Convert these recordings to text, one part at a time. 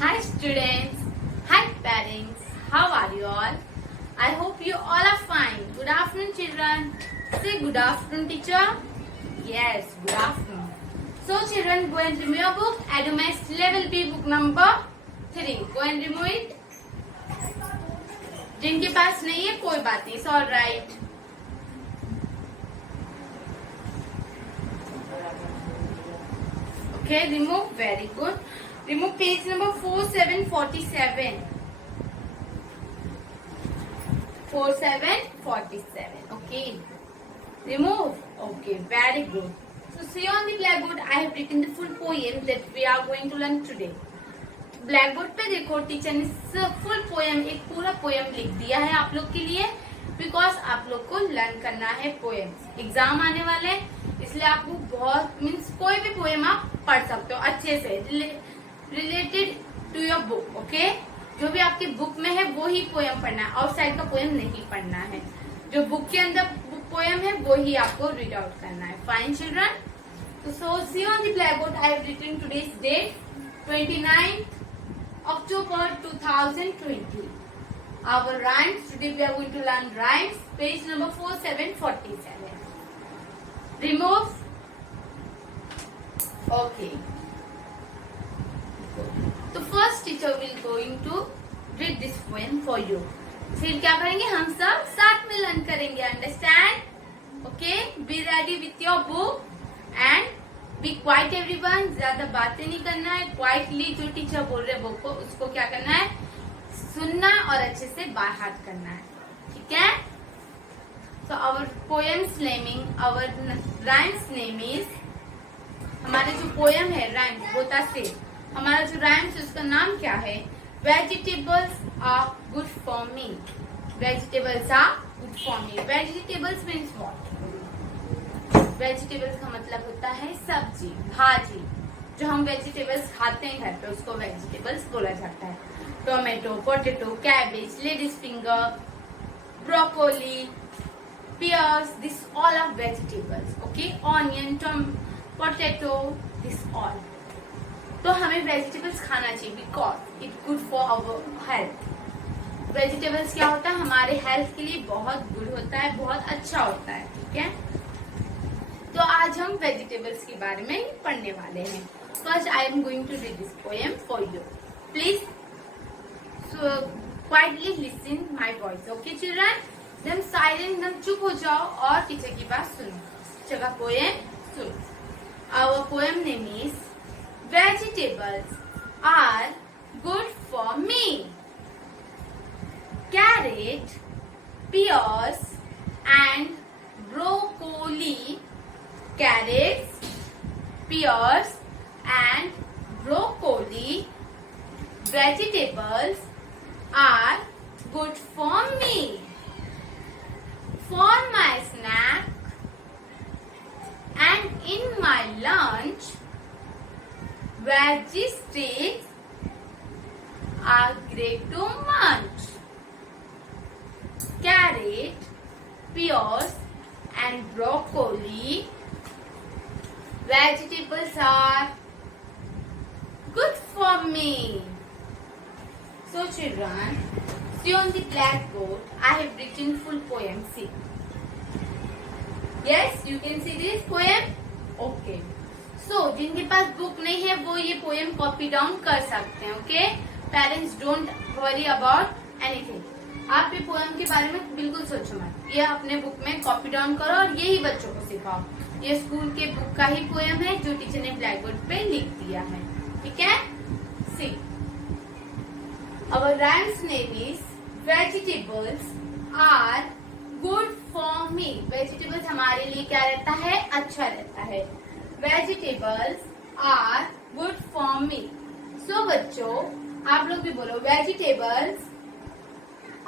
Hi students, hi parents, how are you all? I hope you all are fine. Good afternoon children. Say good afternoon teacher. Yes, good afternoon. So children, go and remove your book. Adomax level B book number 3. Go and remove it. जिनके पास नहीं है कोई बात नहीं, all right. Okay, remove. Very good. Remove page number 4747. 4747. Okay. Remove. Okay, very good. So see on the blackboard, I have written the full poem that we are going to learn today. Blackboard पे देखो teacher ने full poem, एक पूरा poem लिख दिया है आप लोग के लिए, बिकॉज आप लोग को लर्न करना है पोएम्स. एग्जाम आने वाले हैं, इसलिए आपको बहुत मीन्स कोई भी पोएम आप पढ़ सकते हो अच्छे से, related to your book. Okay, जो भी आपकी बुक में है वो ही पोएम पढ़ना है, आउटसाइड का पोएम नहीं पढ़ना है. जो बुक के अंदर पोएम है वो ही आपको रीड आउट करना है. Fine children. So see on the blackboard, I have written today's date 29th October 2020. Our rhymes, today we are going to learn rhymes, page number 4747. Remove. Okay. So first teacher will going to read this poem for you. फिर क्या करेंगे, हम सब साथ में learn करेंगे. Understand? Okay, be ready with your book and be quiet everyone. ज्यादा बातें नहीं करना है. क्वाइटली जो टीचर बोल रहे बुक को उसको क्या करना है, सुनना और अच्छे से बाय हार्ट करना है. ठीक है. So our poems naming, our rhymes name is, हमारे जो पोएम है राइम्स बोता से, हमारा जो राइम्स है उसका नाम क्या है, vegetables are good for me. Vegetables are good for me. Vegetables means what? Vegetables का मतलब होता है सब्जी, भाजी. जो हम वेजिटेबल्स खाते हैं घर पे उसको वेजिटेबल्स बोला जाता है. Tomato, potato, cabbage, ladies finger, broccoli, pears, this all are vegetables. Okay, onion, potato, this all. तो हमें वेजिटेबल्स खाना चाहिए because it good for our health. Vegetables क्या होता है, हमारे हेल्थ के लिए बहुत गुड होता है, बहुत अच्छा होता है. ठीक है. तो आज हम वेजिटेबल्स के बारे में पढ़ने वाले हैं. First I am going to read this poem for you. Please quietly listen my voice. Okay children, एकदम साइलेंट, एकदम चुप हो जाओ और टीचर की बात सुनो. जगह पोएम सुनो. Our poem name is Vegetables are good for me. Carrot, pears and broccoli. Carrots, pears and broccoli. Vegetables are good for me. For my snack and in my lunch, veggie sticks are great to munch. Carrot, pears and broccoli. Vegetables are good for me. So children, see on the blackboard, I have written full poem. See. Yes, you can see this poem. Okay. So, जिनके पास book नहीं है वो ये poem copy down कर सकते हैं. Okay, parents don't worry about anything. आप ये पोएम के बारे में बिल्कुल सोचो मत. ये अपने बुक में कॉपी डाउन करो और यही बच्चों को सिखाओ. ये स्कूल के बुक का ही पोएम है जो टीचर ने ब्लैक बोर्ड पे लिख दिया है. ठीक है. See, our rhymes name is vegetables are good for me. Vegetables हमारे लिए क्या रहता है, अच्छा रहता है. Vegetables are good for me. So बच्चों आप लोग भी बोलो, Vegetables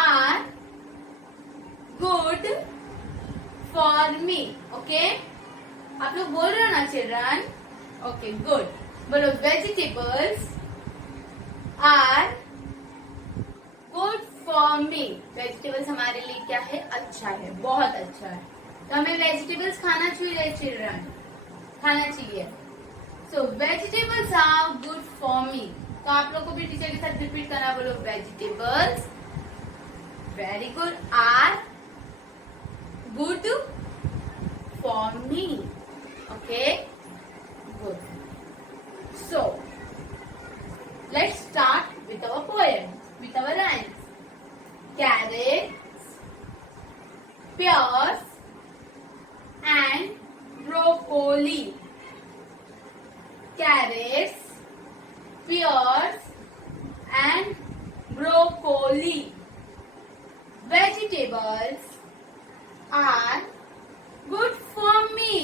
are good for me. Okay? आप लोग बोल रहे हो ना चिल्ड्रन? Okay, good. बोलो Vegetables are good for me. Vegetables हमारे लिए क्या है, अच्छा है, बहुत अच्छा है. तो हमें वेजिटेबल्स खाना चाहिए चिल्ड्रन, खाना चाहिए. So vegetables are good for me. तो आप लोग को भी टीचर के साथ रिपीट करना, बोलो vegetables, very good, are good for me, okay good. So let's start with our poem, with our rhymes. Carrots, pears and broccoli. Carrots, pears and broccoli. Vegetables are good for me.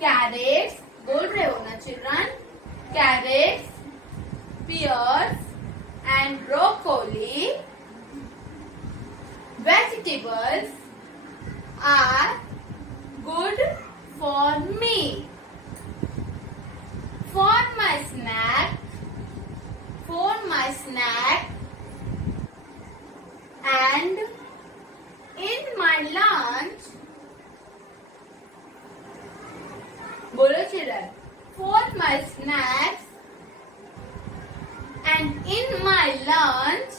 Carrots, बोल रहे हो ना children? Carrots, pears and broccoli. Vegetables are good for me. For my snack, and in my lunch, बोलो children, for my snacks and in my lunch,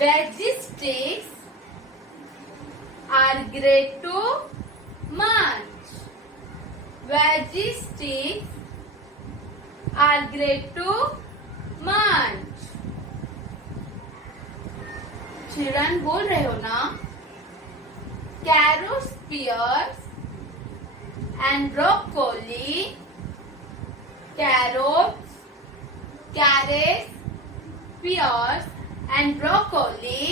veggie sticks are great to munch. Veggie sticks are great to munch. Children बोल रहे हो ना? Carrots, pears and broccoli. Carrots, pears and broccoli.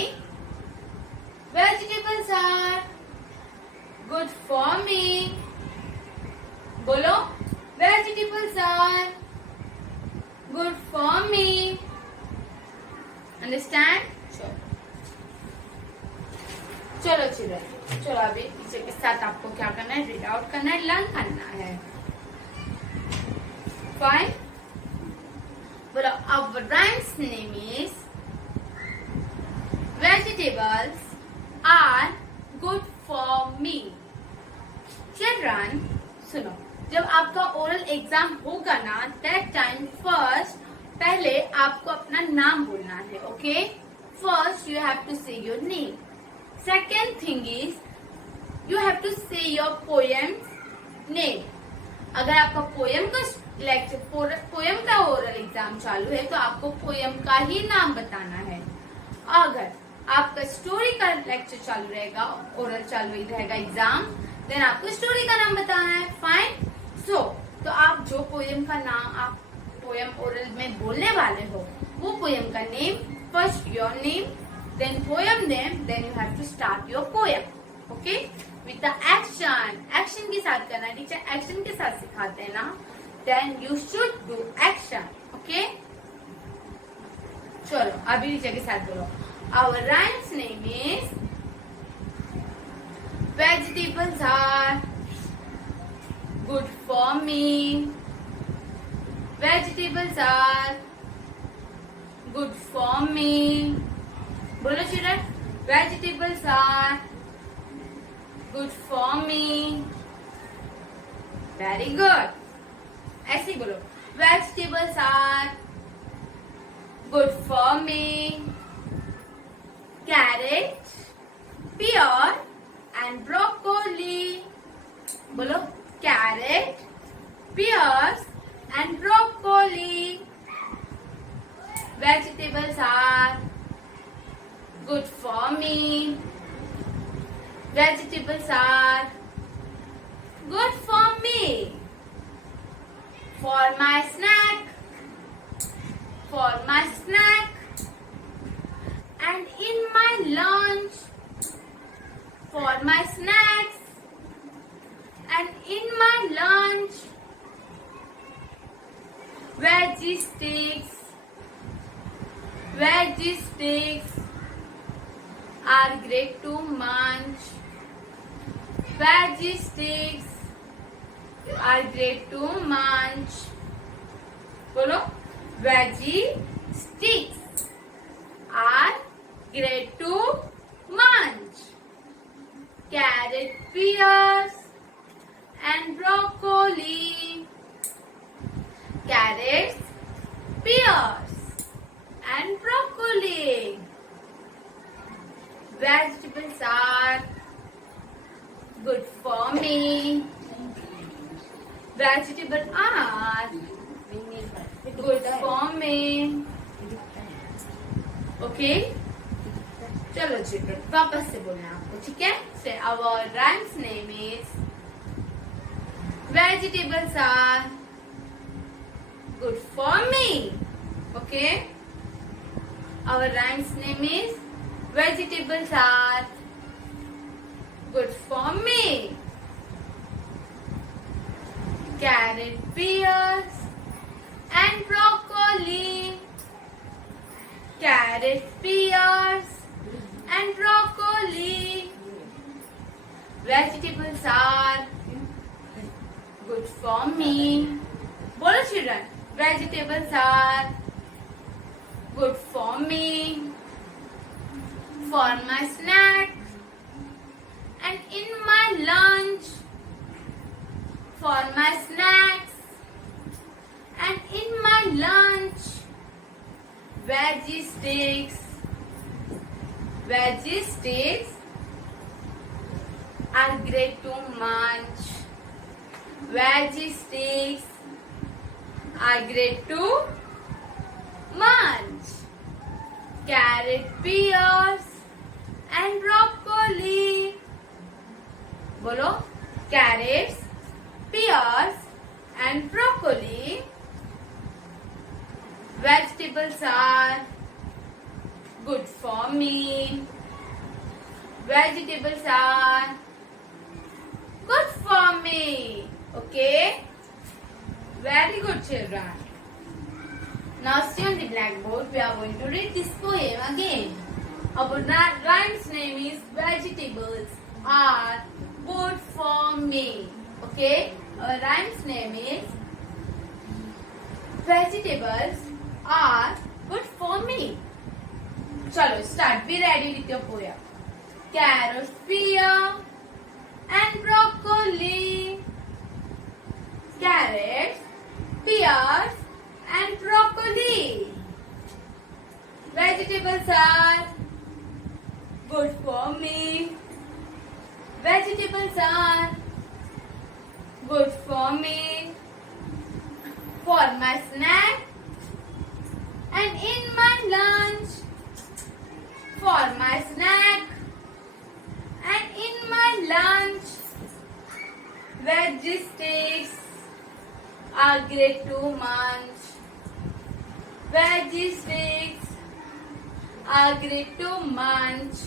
Vegetables are good for me. बोलो, vegetables are good for me. Understand? चलो children, चलो अभी teacher के साथ आपको क्या करना है? रीड आउट करना है, लर्न करना है. फाइन. बोलो, our rhymes name is vegetables are good for me. Children सुनो, जब आपका ओरल एग्जाम होगा ना, दैट टाइम फर्स्ट पहले आपको अपना नाम बोलना है. Okay, first you have to say your name. Second thing is you have to say your poem's name. अगर आपका पोएम का लेक्चर, पोएम का ओरल एग्जाम चालू है तो आपको पोएम का ही नाम बताना है. अगर आपका स्टोरी का लेक्चर चालू रहेगा, ओरल चालू रहेगा एग्जाम, देन आपको स्टोरी का नाम बताना है. फाइन. सो तो आप जो पोएम का नाम आप पोएम ओरल में बोलने वाले हो, वो पोएम का name, first your name, then poem name, then you have to start your poem. Okay, with the action के साथ करना. टीचर action के साथ सिखाते हैं ना, then you should do action. Okay, चलो अभी टीचर के साथ बोलो. Our rhymes name is vegetables are good for me. Vegetables are good for me. बोलो children, vegetables are good for me. Very good. ऐसे ही बोलो, vegetables are good for me. Carrot, pear and broccoli. बोलो, carrot, pears and broccoli. Vegetables are good for me. Vegetables are good for me. For my snack, and in my lunch. For my snacks and in my lunch. Veggie sticks are great to munch. Veggie sticks are great to munch. बोलो, veggie sticks are great to munch. Carrot, pears and broccoli. carrots, pears, and broccoli. Vegetables are good for me. Vegetables are good for me. Okay? चलो children वापस से बोलना है आपको, ठीक है? से our rhymes name is vegetables are good for me. Okay? Our rhymes name is vegetables are good for me. Carrot, pears, and broccoli. Carrot, pears, and broccoli. Vegetables are good for me. Bolo children, vegetables are good for me. For my snack and in my lunch. For my snacks and in my lunch. Veggie sticks. Veggie sticks are great to munch. Veggie sticks are great to munch. Carrot, pears, and broccoli. बोलो, carrots, pears, and broccoli. Vegetables are good for me. Vegetables are good for me. Okay? Very good, children. Now stay on the blackboard. We are going to read this poem again. Our rhyme's name is vegetables are good for me. Okay? Our rhyme's name is vegetables are good for me. Chalo, start. Be ready with your poem. Carrots, pear, and broccoli. Carrots, pears, and broccoli. Vegetables are good for me. Vegetables are good for me. For my snack and in my lunch. For my snack and in my lunch. Veggie sticks are great to munch. Veggie sticks are great to munch.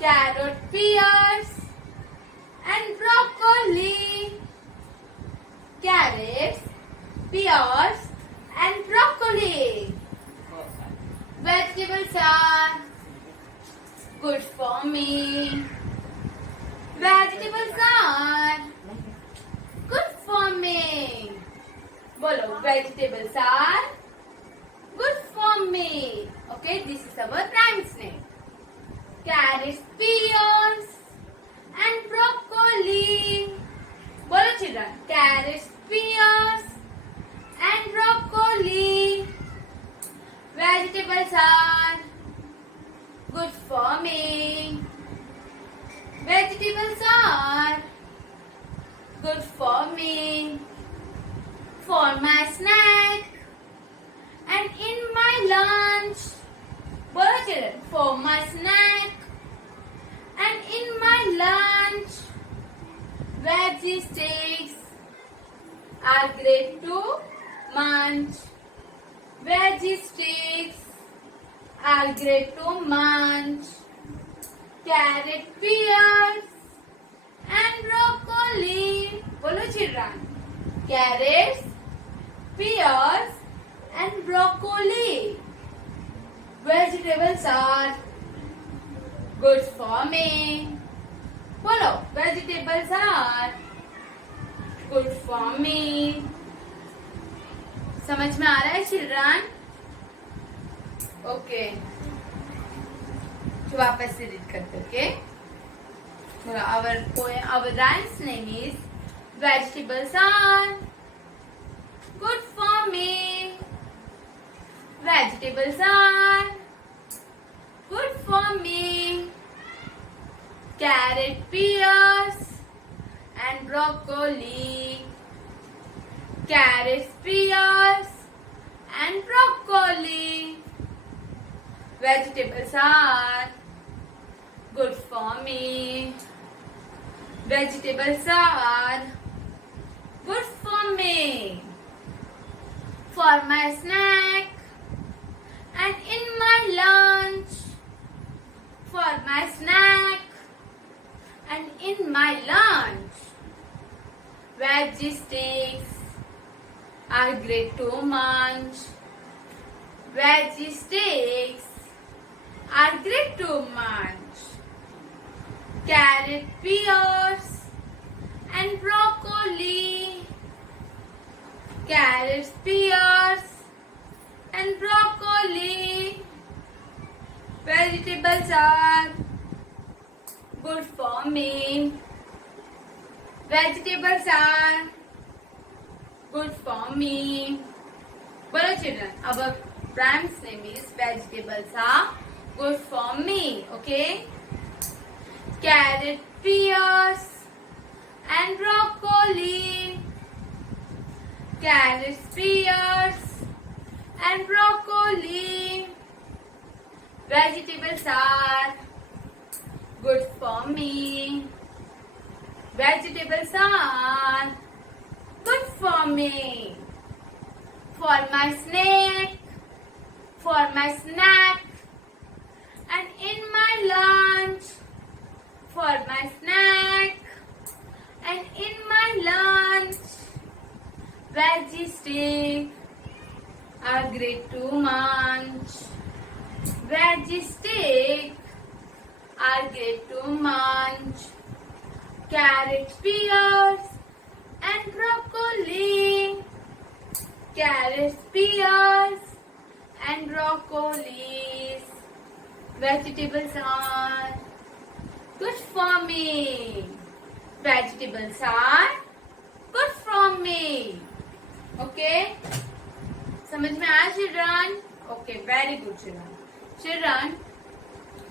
Carrot, pears, and broccoli. Carrots, pears, and broccoli. Vegetables are good for me. Vegetables are good for me. Bolo, vegetables are good for me. Okay, this is our rhyme's name. Carrots, pears, and broccoli. Bolo children, carrots, pears, and broccoli. Vegetables are good for me. Vegetables are good for me. For my snack and in my lunch. Bolo children, for my snack and in my lunch. Veggie sticks are great to munch. Veggie sticks are great to munch. Carrot, pears, and broccoli. Bolo children. Carrots, pears, and broccoli. Vegetables are good for me. Bolo, vegetables are good for me. समझ में आ रहा है children? Okay, तो वापस से read करते. Okay, our rhyme's name is vegetables are good for me. Vegetables are good for me. Carrot, pears and broccoli. Carrots, pears and broccoli. Vegetables are good for me. Vegetables are good for me. For my snack and in my lunch. For my snack and in my lunch. Veggie sticks are great to munch. Veggie sticks are great to munch. Carrot, pears and broccoli. Carrots, pears and broccoli. Vegetables are good for me. Vegetables are good for me. Well, children, our rhyme's name is vegetables are good for me. Okay? Carrot, pears and broccoli. Carrots, pears and broccoli. Vegetables are good for me. Vegetables are good for me. For my snack, and in my lunch. For my snack and in my lunch. Veggie sticks are great to munch. Veggie sticks are great to munch. Carrot, pears and broccoli. Carrots, pears and broccolis. Vegetables are good for me. Vegetables are good for me. Okay? समझ में आया children? Okay, very good children. Children,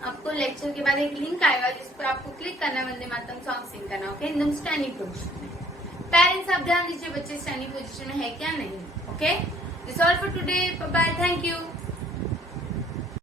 आपको lecture के बाद एक link आएगा जिस पर आपको क्लिक करना है, वंदे मातरम सॉन्ग सिंग करना. ओके, एकदम स्टैंडिंग पोजीशन में. पेरेंट्स आप ध्यान दीजिए बच्चे स्टैंडिंग पोजीशन में है क्या नहीं. Okay, this all for today. Bye, thank you.